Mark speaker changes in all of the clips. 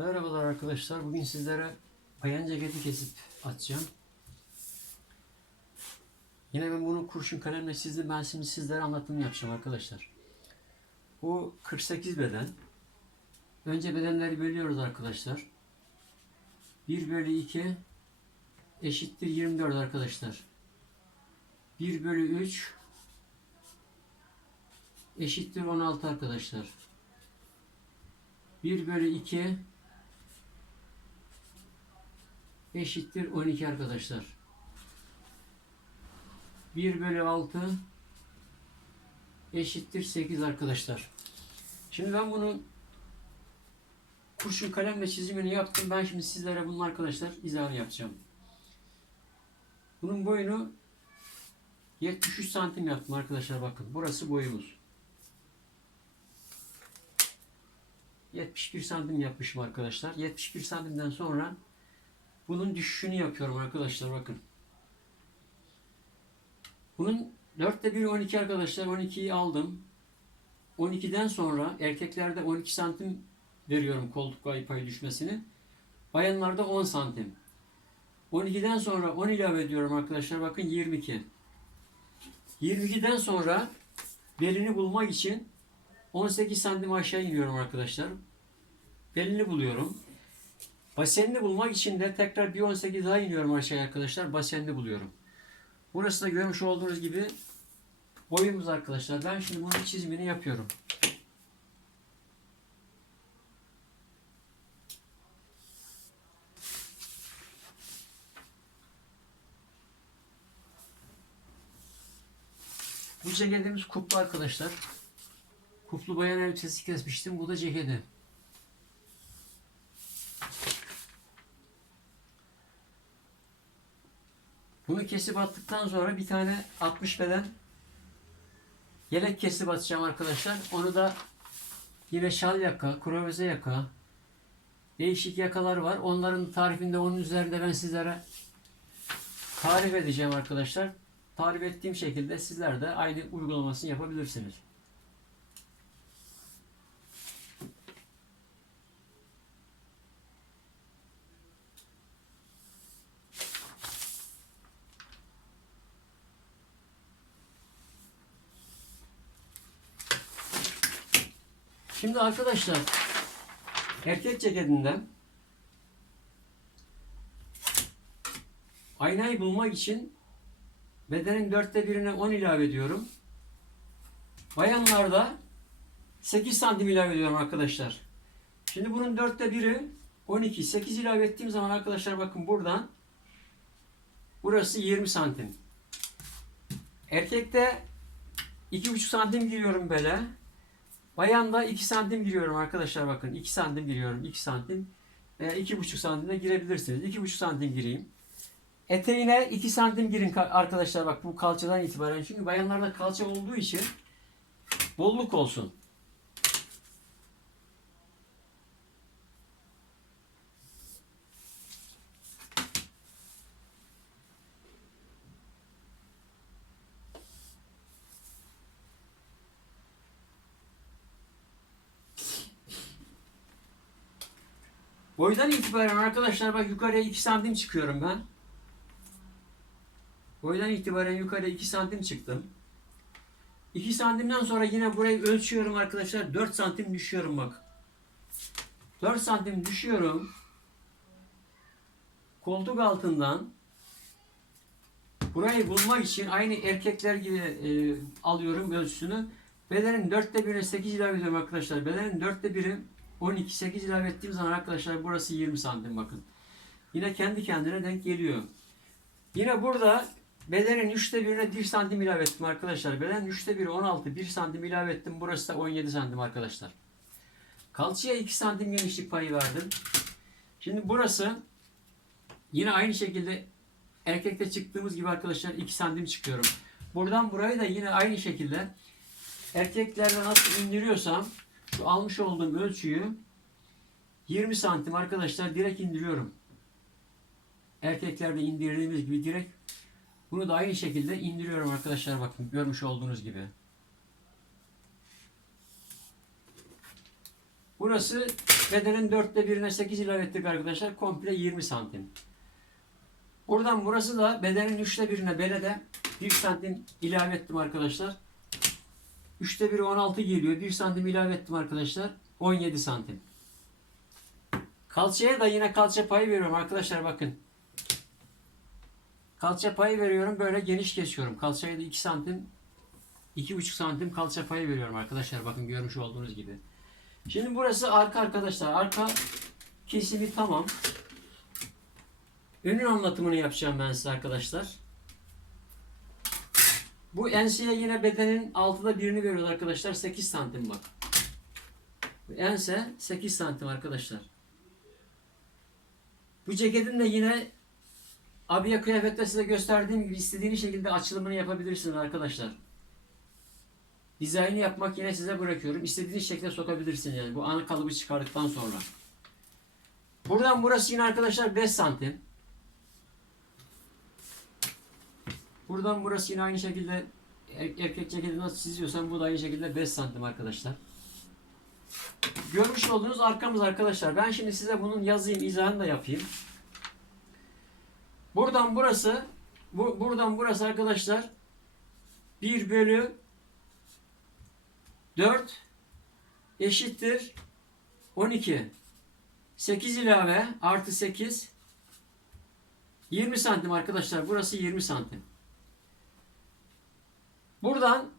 Speaker 1: Merhabalar arkadaşlar. Bugün sizlere bayan ceketi kesip atacağım. Yine ben bunu kurşun kalemle çizdim. Ben şimdi sizlere anlatımını yapacağım arkadaşlar. Bu 48 beden. Önce bedenleri bölüyoruz arkadaşlar. 1 bölü 2 eşittir 24 arkadaşlar. 1 bölü 3 eşittir 16 arkadaşlar. 1 bölü 2 eşittir 12 arkadaşlar. 1 bölü 6 eşittir 8 arkadaşlar. Şimdi ben bunun kurşun kalemle çizimini yaptım. Ben şimdi sizlere bunun arkadaşlar izahını yapacağım. Bunun boyunu 73 santim yaptım arkadaşlar bakın. Burası boyumuz. 71 santim yapmışım arkadaşlar. 71 santimden sonra bunun düşüşünü yapıyorum arkadaşlar bakın. Bunun dörtte biri 12 arkadaşlar. 12'yi aldım. 12'den sonra erkeklerde 12 santim veriyorum koltuk payı payı düşmesini. Bayanlarda 10 santim. 12'den sonra 10 ilave ediyorum arkadaşlar. Bakın 22. 22'den sonra belini bulmak için 18 santim aşağı iniyorum arkadaşlar. Belini buluyorum. Basenini bulmak için de tekrar bir 18 daha iniyorum aşağıya arkadaşlar. Basenini buluyorum. Burası da görmüş olduğunuz gibi boyumuz arkadaşlar. Ben şimdi bunun çizimini yapıyorum. Bu ceketimiz kuplu arkadaşlar. Kuplu bayan elbisesi kesmiştim. Bu da ceketi. Bunu kesip attıktan sonra bir tane 60 beden yelek kesip atacağım arkadaşlar. Onu da yine şal yaka, kroveze yaka, değişik yakalar var. Onların tarifinde onun üzerinde ben sizlere tarif edeceğim arkadaşlar. Tarif ettiğim şekilde sizler de aynı uygulamasını yapabilirsiniz. Şimdi arkadaşlar erkek ceketinden aynayı bulmak için bedenin dörtte birine 10 ilave ediyorum. Bayanlarda 8 santim ilave ediyorum arkadaşlar. Şimdi bunun dörtte biri 12. 8 ilave ettiğim zaman arkadaşlar bakın buradan burası 20 santim. Erkekte 2,5 santim giriyorum bele. Bayanda 2 santim giriyorum arkadaşlar bakın. 2 santim giriyorum. 2 santim. Veya 2,5 santimde girebilirsiniz. 2,5 santim gireyim. Eteğine 2 santim girin ka- arkadaşlar bak bu kalçadan itibaren. Çünkü bayanlarda kalça olduğu için bolluk olsun. Boydan itibaren arkadaşlar bak yukarıya 2 santim çıkıyorum ben. Boydan itibaren yukarıya 2 santim çıktım. 2 santimden sonra yine burayı ölçüyorum arkadaşlar. 4 santim düşüyorum bak. 4 santim düşüyorum. Koltuk altından burayı bulmak için aynı erkekler gibi e, alıyorum ölçüsünü. Bedenin dörtte birine 8 ilave ediyorum arkadaşlar. Bedenin dörtte biri 12, 8 ilave ettiğim zaman arkadaşlar burası 20 santim bakın. Yine kendi kendine denk geliyor. Yine burada bedenin üçte birine 1 santim ilave ettim arkadaşlar. Bedenin üçte biri 16, 1 santim ilave ettim. Burası da 17 santim arkadaşlar. Kalçaya 2 santim genişlik payı verdim. Şimdi burası yine aynı şekilde erkekte çıktığımız gibi arkadaşlar 2 santim çıkıyorum. Buradan burayı da yine aynı şekilde erkeklerde nasıl indiriyorsam şu almış olduğum ölçüyü 20 santim arkadaşlar direkt indiriyorum. Erkeklerde indirdiğimiz gibi direkt bunu da aynı şekilde indiriyorum arkadaşlar bakın görmüş olduğunuz gibi. Burası bedenin dörtte birine 8 ilave ettik arkadaşlar. Komple 20 santim. Buradan burası da bedenin üçte birine belede 1 santim ilave ettim arkadaşlar. Üçte biri 16 geliyor. 1 santim ilave ettim arkadaşlar. 17 santim. Kalçaya da yine kalça payı veriyorum arkadaşlar bakın. Kalça payı veriyorum. Böyle geniş kesiyorum. Kalçaya da 2 santim 2,5 santim kalça payı veriyorum arkadaşlar. Bakın görmüş olduğunuz gibi. Şimdi burası arka arkadaşlar. Arka kesimi tamam. Önün anlatımını yapacağım ben size arkadaşlar. Bu enseye yine bedenin altıda birini veriyoruz arkadaşlar. 8 santim bak. Bu Ense 8 santim arkadaşlar. Bu ceketin de yine abiye kıyafette size gösterdiğim gibi istediğiniz şekilde açılımını yapabilirsiniz arkadaşlar. Dizaynı yapmak yine size bırakıyorum. İstediğiniz şekilde sokabilirsiniz yani bu ana kalıbı çıkardıktan sonra. Buradan burası yine arkadaşlar 5 santim. Buradan burası yine aynı şekilde er- erkek ceketi nasıl çiziyorsam bu da aynı şekilde 5 santim arkadaşlar. Görmüş olduğunuz arkamız arkadaşlar. Ben şimdi size bunun yazayım, izahını da yapayım. Buradan burası bu, buradan burası arkadaşlar 1 bölü 4 eşittir 12. 8 ilave artı 8 20 santim arkadaşlar. Burası 20 santim. Buradan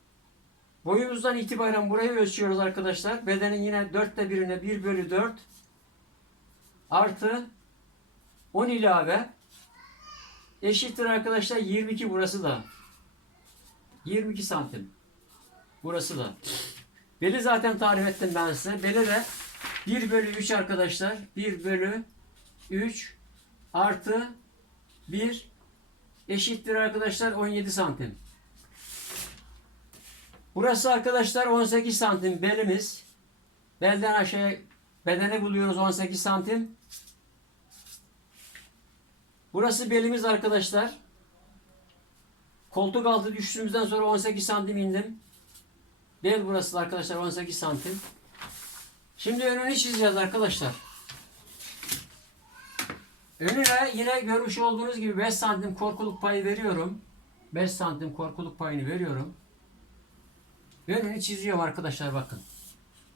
Speaker 1: boyumuzdan itibaren burayı ölçüyoruz arkadaşlar. Bedenin yine dörtte birine 1 bölü 4 artı 10 ilave eşittir arkadaşlar 22 burası da. 22 santim. Burası da. Beli zaten tarif ettim ben size. Beli de 1 bölü 3 arkadaşlar. 1 bölü 3 artı 1 eşittir arkadaşlar 17 santim. Burası arkadaşlar 18 santim belimiz. Belden aşağı bedene buluyoruz 18 santim. Burası belimiz arkadaşlar. Koltuk altı düştüğümüzden sonra 18 santim indim. Bel burası da arkadaşlar 18 santim. Şimdi önünü çizeceğiz arkadaşlar. Önüne yine görmüş olduğunuz gibi 5 santim korkuluk payı veriyorum. 5 santim korkuluk payını veriyorum. Önünü çiziyorum arkadaşlar bakın.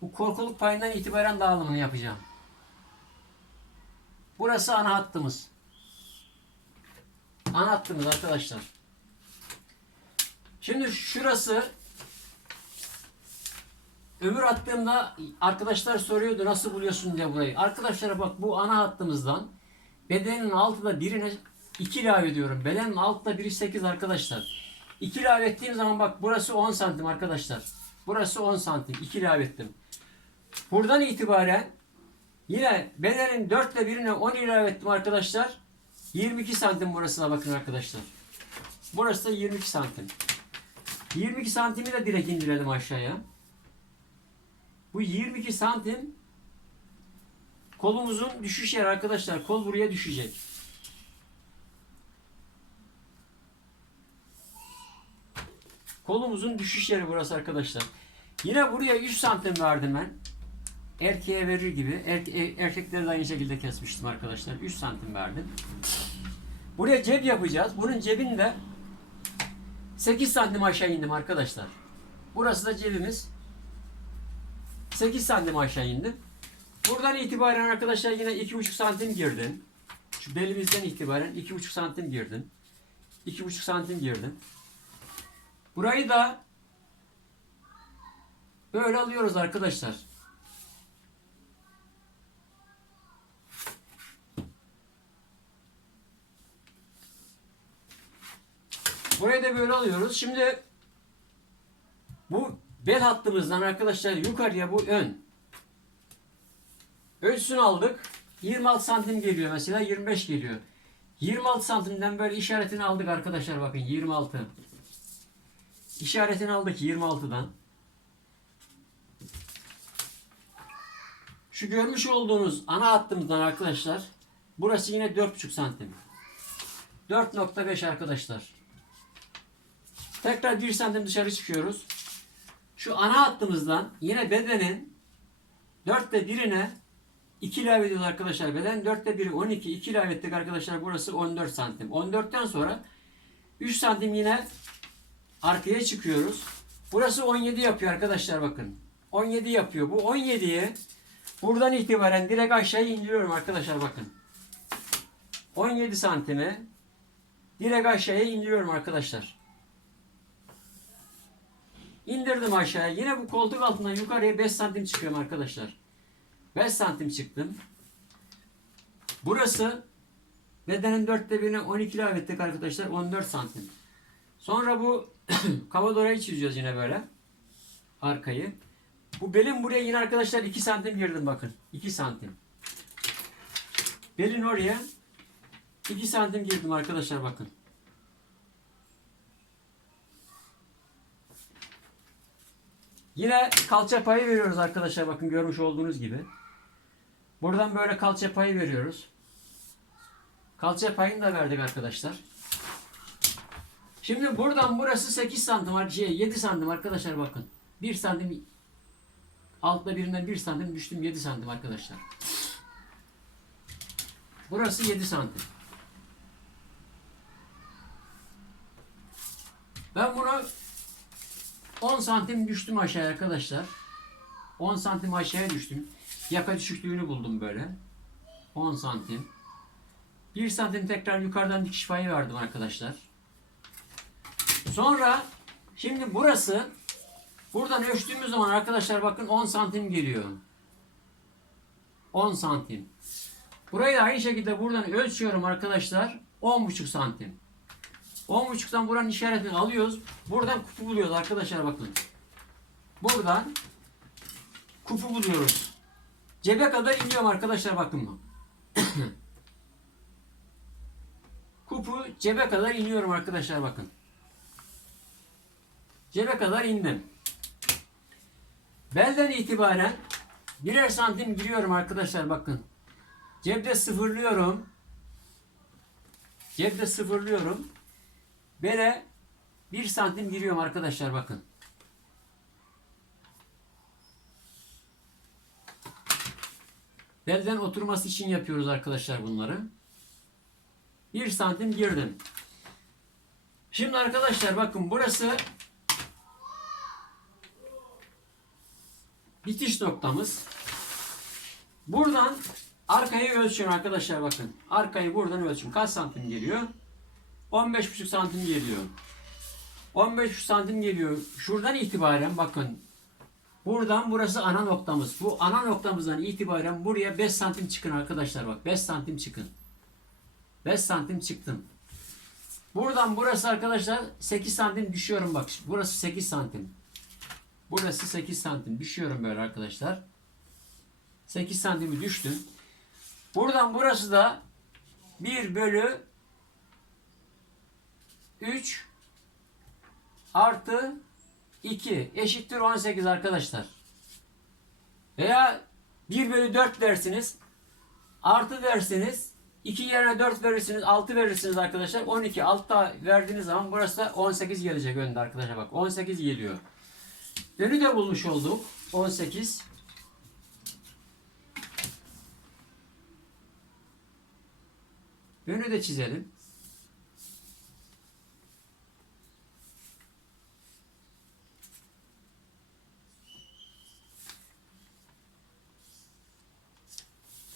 Speaker 1: Bu korkuluk payından itibaren dağılımını yapacağım. Burası ana hattımız. Ana hattımız arkadaşlar. Şimdi şurası öbür attığımda arkadaşlar soruyordu nasıl buluyorsun diye burayı. Arkadaşlar bak bu ana hattımızdan bedenin altıda birine 2 ilave ediyorum. Bedenin altıda biri 8 arkadaşlar. 2 ilave ettiğim zaman bak burası 10 santim arkadaşlar. Burası 10 santim. 2 ilave ettim. Buradan itibaren yine bedenin 4 ile birine 10 ilave ettim arkadaşlar. 22 santim burasına bakın arkadaşlar. Burası da 22 santim. 22 santimi de direkt indirelim aşağıya. Bu 22 santim kolumuzun düşüş yeri arkadaşlar. Kol buraya düşecek. Kolumuzun düşüş yeri burası arkadaşlar. Yine buraya 3 santim verdim ben. Erkeğe verir gibi. Erke, e- de aynı şekilde kesmiştim arkadaşlar. 3 santim verdim. Buraya cep yapacağız. Bunun cebinde 8 santim aşağı indim arkadaşlar. Burası da cebimiz. 8 santim aşağı indim. Buradan itibaren arkadaşlar yine 2,5 santim girdim. Şu belimizden itibaren 2,5 santim girdim. 2,5 santim girdim. Burayı da böyle alıyoruz arkadaşlar. Burayı da böyle alıyoruz. Şimdi bu bel hattımızdan arkadaşlar yukarıya bu ön. Ölçüsünü aldık. 26 santim geliyor mesela 25 geliyor. 26 santimden böyle işaretini aldık arkadaşlar bakın 26. İşaretini aldık 26'dan. Şu görmüş olduğunuz ana hattımızdan arkadaşlar. Burası yine 4,5 santim. 4.5 arkadaşlar. Tekrar 1 santim dışarı çıkıyoruz. Şu ana hattımızdan yine bedenin dörtte birine 2 ilave ediyoruz arkadaşlar. Beden dörtte biri 12. 2 ilave ettik arkadaşlar. Burası 14 santim. 14'ten sonra 3 santim yine arkaya çıkıyoruz. Burası 17 yapıyor arkadaşlar bakın. 17 yapıyor. Bu 17'yi buradan itibaren direkt aşağıya indiriyorum arkadaşlar bakın. 17 santime direkt aşağıya indiriyorum arkadaşlar. İndirdim aşağıya. Yine bu koltuk altından yukarıya 5 santim çıkıyorum arkadaşlar. 5 santim çıktım. Burası bedenin dörtte birine 12 ilave ettik arkadaşlar. 14 santim. Sonra bu kavadorayı çiziyoruz yine böyle. Arkayı. Bu belin buraya yine arkadaşlar 2 santim girdim bakın. 2 santim. Belin oraya 2 santim girdim arkadaşlar bakın. Yine kalça payı veriyoruz arkadaşlar bakın görmüş olduğunuz gibi. Buradan böyle kalça payı veriyoruz. Kalça payını da verdik arkadaşlar. Şimdi buradan burası 8 santim, şey 7 santim arkadaşlar bakın. 1 santim altta birinden 1 santim düştüm 7 santim arkadaşlar. Burası 7 santim. Ben bunu 10 santim düştüm aşağıya arkadaşlar. 10 santim aşağıya düştüm. Yaka düşüklüğünü buldum böyle. 10 santim. 1 santim tekrar yukarıdan dikiş payı verdim arkadaşlar. Sonra şimdi burası buradan ölçtüğümüz zaman arkadaşlar bakın 10 santim geliyor. 10 santim. Burayı da aynı şekilde buradan ölçüyorum arkadaşlar. 10,5 santim. 10.5'tan buranın işaretini alıyoruz. Buradan kupu buluyoruz arkadaşlar bakın. Buradan kupu buluyoruz. Cebe kadar iniyorum arkadaşlar bakın bu. kupu cebe kadar iniyorum arkadaşlar bakın. Cebe kadar indim. Belden itibaren birer santim giriyorum arkadaşlar bakın. Cebde sıfırlıyorum. Cebde sıfırlıyorum. Bele 1 santim giriyorum arkadaşlar bakın. Belden oturması için yapıyoruz arkadaşlar bunları. 1 santim girdim. Şimdi arkadaşlar bakın burası bitiş noktamız. Buradan arkayı ölçüyorum arkadaşlar bakın. Arkayı buradan ölçüyorum. Kaç santim geliyor? 15,5 santim geliyor. 15,5 santim geliyor. Şuradan itibaren bakın. Buradan burası ana noktamız. Bu ana noktamızdan itibaren buraya 5 santim çıkın arkadaşlar bak. 5 santim çıkın. 5 santim çıktım. Buradan burası arkadaşlar 8 santim düşüyorum bak. Burası 8 santim. Burası 8 santim. Düşüyorum böyle arkadaşlar. 8 santimi düştüm. Buradan burası da 1 bölü 3 artı 2 eşittir 18 arkadaşlar. Veya 1 bölü 4 dersiniz. Artı dersiniz. 2 yerine 4 verirsiniz. 6 verirsiniz arkadaşlar. 12 altta verdiğiniz zaman burası da 18 gelecek önde arkadaşlar bak. 18 geliyor. Önü de bulmuş olduk. 18. Önü de çizelim.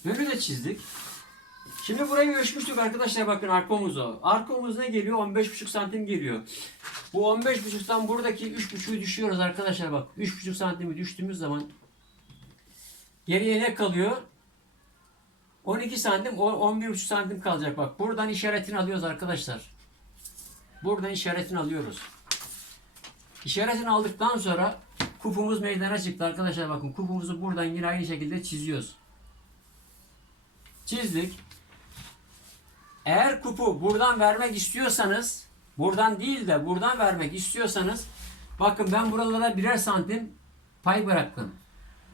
Speaker 1: Önü de çizdik. Şimdi burayı ölçmüştük arkadaşlar bakın arka omuzu. Arka omuz ne geliyor? 15,5 santim geliyor. Bu 15,5'tan buradaki 3,5'u düşüyoruz arkadaşlar bak. 3,5 santimi düştüğümüz zaman geriye ne kalıyor? 12 santim, o 11,5 santim kalacak bak. Buradan işaretini alıyoruz arkadaşlar. Buradan işaretini alıyoruz. İşaretini aldıktan sonra kupumuz meydana çıktı arkadaşlar bakın. Kupumuzu buradan yine aynı şekilde çiziyoruz. Çizdik. Eğer kupu buradan vermek istiyorsanız, buradan değil de buradan vermek istiyorsanız, bakın ben buralara birer santim pay bıraktım.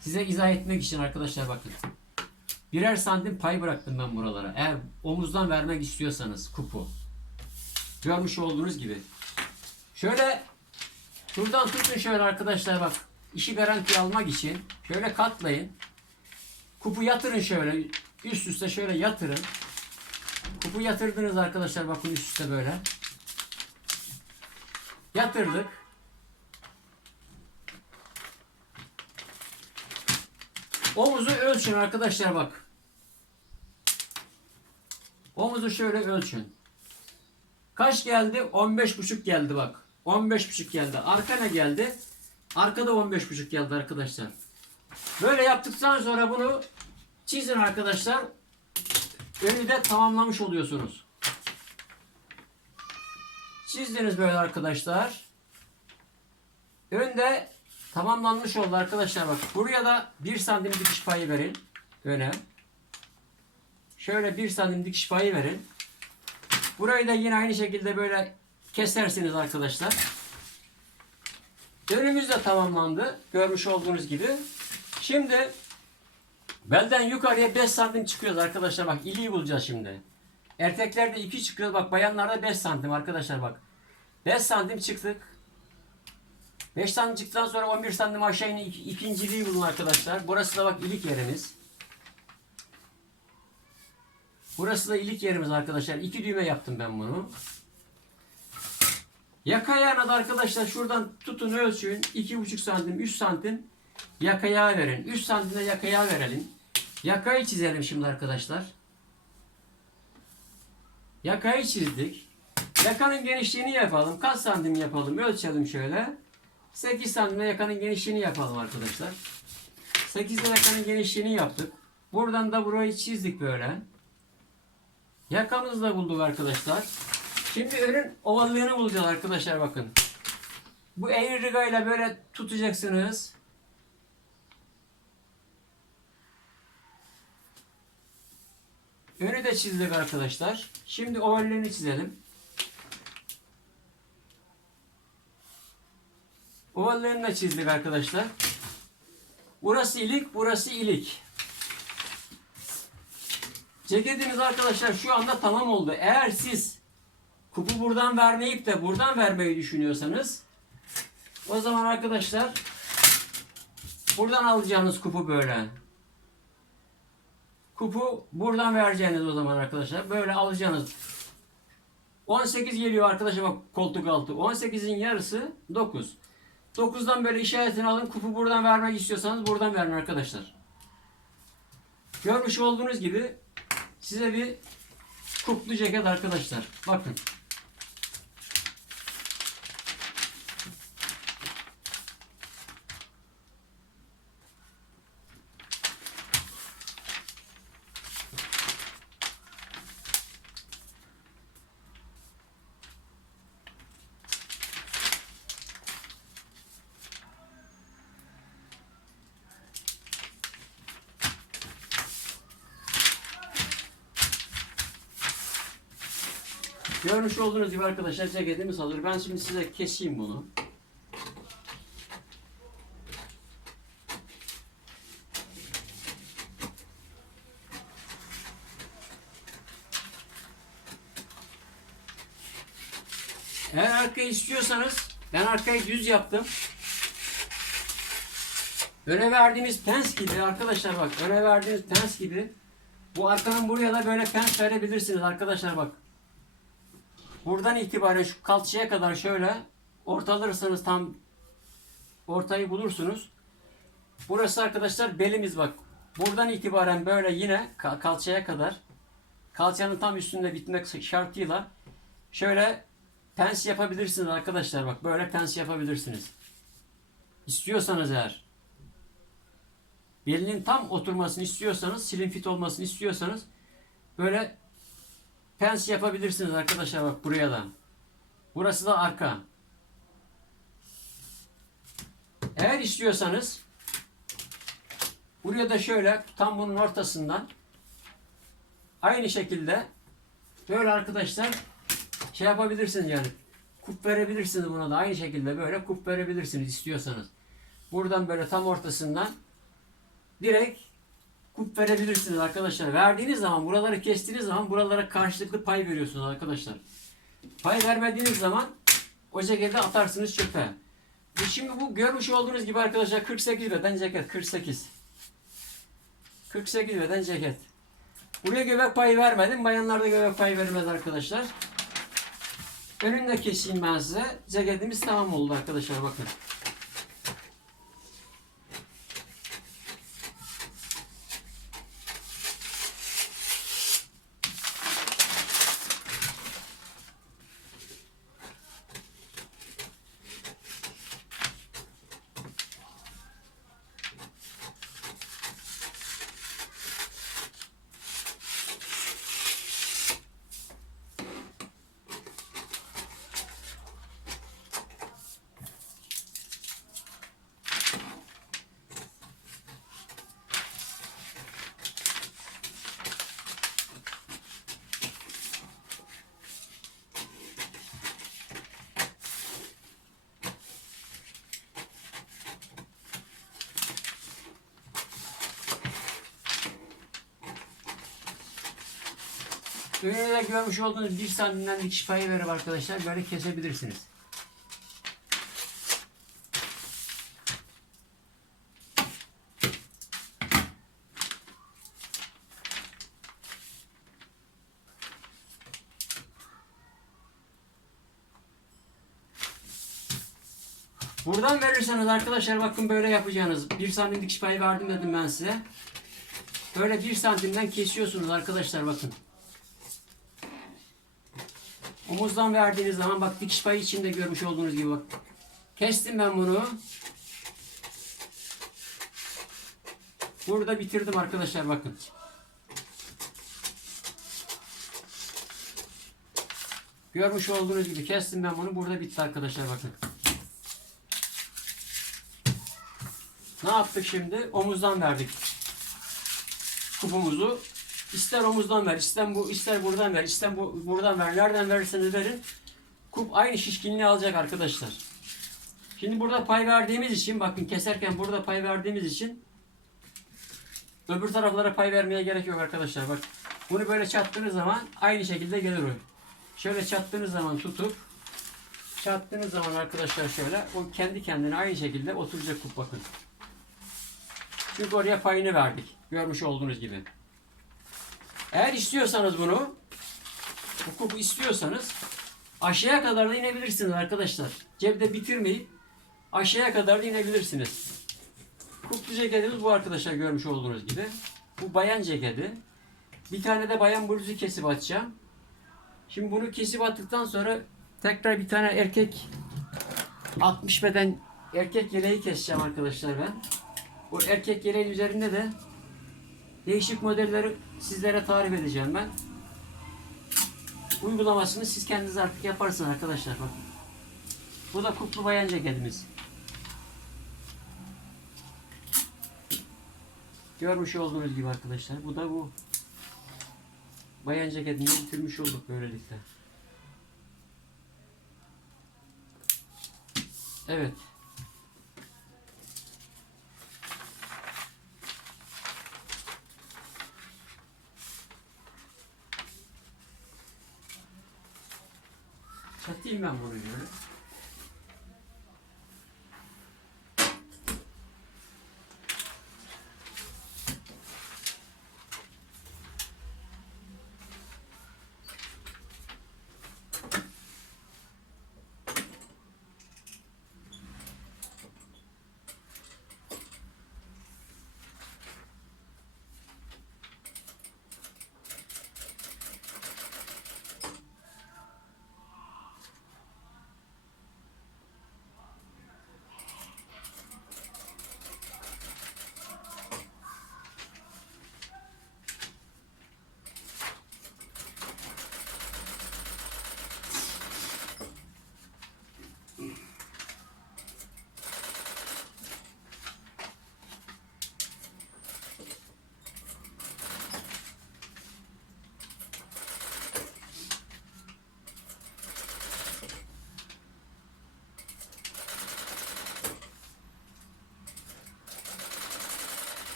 Speaker 1: Size izah etmek için arkadaşlar bakın. Birer santim pay bıraktım ben buralara. Eğer omuzdan vermek istiyorsanız kupu. Görmüş olduğunuz gibi. Şöyle şuradan tutun şöyle arkadaşlar bak. İşi garanti almak için şöyle katlayın. Kupu yatırın şöyle. Üst üste şöyle yatırın. Kupu yatırdınız arkadaşlar bakın üst üste böyle. Yatırdık. Omuzu ölçün arkadaşlar bak. Omuzu şöyle ölçün. Kaç geldi? 15,5 geldi bak. 15,5 geldi. Arka ne geldi? Arkada 15,5 geldi arkadaşlar. Böyle yaptıktan sonra bunu çizin arkadaşlar. Önü de tamamlamış oluyorsunuz. Çizdiniz böyle arkadaşlar. Önde tamamlanmış oldu arkadaşlar bak. Buraya da 1 santim dikiş payı verin. Öne. Şöyle 1 santim dikiş payı verin. Burayı da yine aynı şekilde böyle kesersiniz arkadaşlar. Önümüz de tamamlandı. Görmüş olduğunuz gibi. Şimdi belden yukarıya 5 santim çıkıyoruz arkadaşlar. Bak iliği bulacağız şimdi. Erkeklerde 2 çıkıyor. Bak bayanlarda 5 santim arkadaşlar bak. 5 santim çıktık. 5 santim çıktıktan sonra 11 santim aşağı in ik- ikinciliği bulun arkadaşlar. Burası da bak ilik yerimiz. Burası da ilik yerimiz arkadaşlar. İki düğme yaptım ben bunu. Yaka ayağına da arkadaşlar şuradan tutun ölçün. 2,5 santim 3 santim yaka ayağı verin. 3 santimde yaka ayağı verelim. Yakayı çizelim şimdi arkadaşlar. Yakayı çizdik. Yakanın genişliğini yapalım. Kaç santim yapalım? Ölçelim şöyle. 8 santimde yakanın genişliğini yapalım arkadaşlar. 8'de yakanın genişliğini yaptık. Buradan da burayı çizdik böyle. Yakamızı da bulduk arkadaşlar. Şimdi önün ovallığını bulacağız arkadaşlar bakın. Bu eğri rigayla böyle tutacaksınız. Önü de çizdik arkadaşlar. Şimdi ovallerini çizelim. Ovallerini de çizdik arkadaşlar. Burası ilik, burası ilik. Ceketimiz arkadaşlar şu anda tamam oldu. Eğer siz kupu buradan vermeyip de buradan vermeyi düşünüyorsanız o zaman arkadaşlar buradan alacağınız kupu böyle. Kupu buradan vereceğiniz o zaman arkadaşlar. Böyle alacaksınız. 18 geliyor arkadaşlar bak koltuk altı. 18'in yarısı 9. 9'dan böyle işaretini alın. Kupu buradan vermek istiyorsanız buradan verin arkadaşlar. Görmüş olduğunuz gibi size bir kuplu ceket arkadaşlar. Bakın. Görmüş olduğunuz gibi arkadaşlar ceketimiz hazır. Ben şimdi size keseyim bunu. Eğer arkayı istiyorsanız ben arkayı düz yaptım. Öne verdiğimiz pens gibi arkadaşlar bak öne verdiğimiz pens gibi bu arkanın buraya da böyle pens verebilirsiniz arkadaşlar bak. Buradan itibaren şu kalçaya kadar şöyle ortalarsanız tam ortayı bulursunuz. Burası arkadaşlar belimiz bak. Buradan itibaren böyle yine ka- kalçaya kadar kalçanın tam üstünde bitmek şartıyla şöyle pens yapabilirsiniz arkadaşlar bak böyle pens yapabilirsiniz. İstiyorsanız eğer belinin tam oturmasını istiyorsanız slim fit olmasını istiyorsanız böyle pens yapabilirsiniz arkadaşlar bak buraya da. Burası da arka. Eğer istiyorsanız buraya da şöyle tam bunun ortasından aynı şekilde böyle arkadaşlar şey yapabilirsiniz yani kup verebilirsiniz buna da aynı şekilde böyle kup verebilirsiniz istiyorsanız. Buradan böyle tam ortasından direkt kup verebilirsiniz arkadaşlar. Verdiğiniz zaman buraları kestiğiniz zaman buralara karşılıklı pay veriyorsunuz arkadaşlar. Pay vermediğiniz zaman o ceketi atarsınız çöpe. E şimdi bu görmüş olduğunuz gibi arkadaşlar 48 beden ceket 48. 48 beden ceket. Buraya göbek payı vermedim. Bayanlarda göbek payı verilmez arkadaşlar. Önünü de keseyim ben size. Ceketimiz tamam oldu arkadaşlar bakın. Önüne de görmüş olduğunuz bir santimden dikiş payı verip arkadaşlar böyle kesebilirsiniz. Buradan verirseniz arkadaşlar bakın böyle yapacağınız. Bir santim dikiş payı verdim dedim ben size. Böyle bir santimden kesiyorsunuz arkadaşlar bakın. Omuzdan verdiğiniz zaman bak dikiş payı içinde görmüş olduğunuz gibi bak. Kestim ben bunu. Burada bitirdim arkadaşlar bakın. Görmüş olduğunuz gibi kestim ben bunu. Burada bitti arkadaşlar bakın. Ne yaptık şimdi? Omuzdan verdik. Kupumuzu. İster omuzdan ver, ister bu, ister buradan ver, ister bu, buradan ver. Nereden verirseniz verin. Kup aynı şişkinliği alacak arkadaşlar. Şimdi burada pay verdiğimiz için, bakın keserken burada pay verdiğimiz için öbür taraflara pay vermeye gerek yok arkadaşlar. Bak bunu böyle çattığınız zaman aynı şekilde gelir o. Şöyle çattığınız zaman tutup çattığınız zaman arkadaşlar şöyle o kendi kendine aynı şekilde oturacak kup bakın. Çünkü oraya payını verdik. Görmüş olduğunuz gibi. Eğer istiyorsanız bunu hukuk istiyorsanız aşağıya kadar da inebilirsiniz arkadaşlar. Cebde bitirmeyip aşağıya kadar da inebilirsiniz. Hukuk ceketimiz bu arkadaşlar görmüş olduğunuz gibi. Bu bayan ceketi. Bir tane de bayan bluzu kesip atacağım. Şimdi bunu kesip attıktan sonra tekrar bir tane erkek 60 beden erkek yeleği keseceğim arkadaşlar ben. Bu erkek yeleğin üzerinde de değişik modelleri sizlere tarif edeceğim ben. Uygulamasını siz kendiniz artık yaparsınız arkadaşlar. Bak. Bu da kutlu bayan ceketimiz. Görmüş olduğunuz gibi arkadaşlar. Bu da bu. Bayan ceketini bitirmiş olduk böylelikle. Evet. Çatayım ben bunu böyle.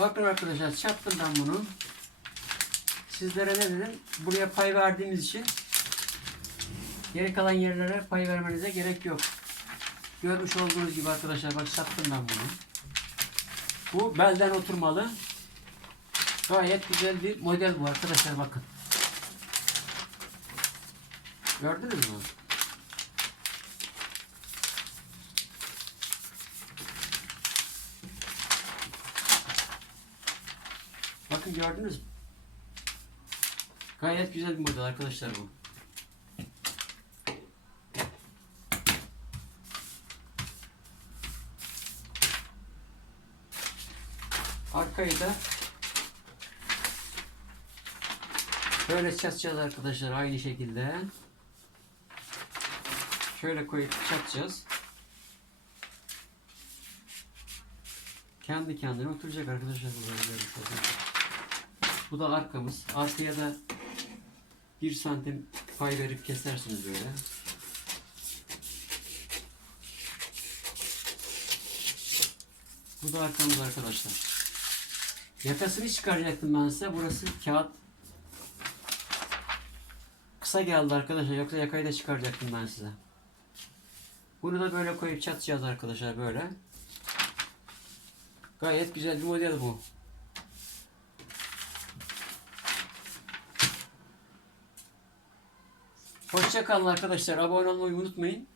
Speaker 1: Bakın arkadaşlar çattım ben bunu. Sizlere ne dedim? Buraya pay verdiğimiz için geri kalan yerlere pay vermenize gerek yok. Görmüş olduğunuz gibi arkadaşlar bak çattım ben bunu. Bu belden oturmalı. Gayet güzel bir model bu arkadaşlar bakın. Gördünüz mü? Gördünüz mü? Gayet güzel bir model arkadaşlar bu. Arkayı da böyle çatacağız arkadaşlar aynı şekilde. Şöyle koyup çatacağız. Kendi kendine oturacak arkadaşlar bu böyle. Bu da arkamız. Arkaya da 1 santim pay verip kesersiniz böyle. Bu da arkamız arkadaşlar. Yakasını çıkaracaktım ben size. Burası kağıt kısa geldi arkadaşlar. Yoksa yakayı da çıkaracaktım ben size. Bunu da böyle koyup çatacağız arkadaşlar böyle. Gayet güzel bir model bu. Hoşça kalın arkadaşlar. Abone olmayı unutmayın.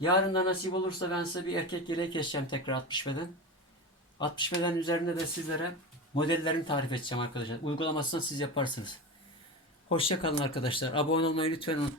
Speaker 1: Yarın da nasip olursa ben size bir erkek yeleği keseceğim tekrar 60 beden. 60 beden üzerinde de sizlere modellerini tarif edeceğim arkadaşlar. Uygulamasını siz yaparsınız. Hoşça kalın arkadaşlar. Abone olmayı lütfen unutmayın.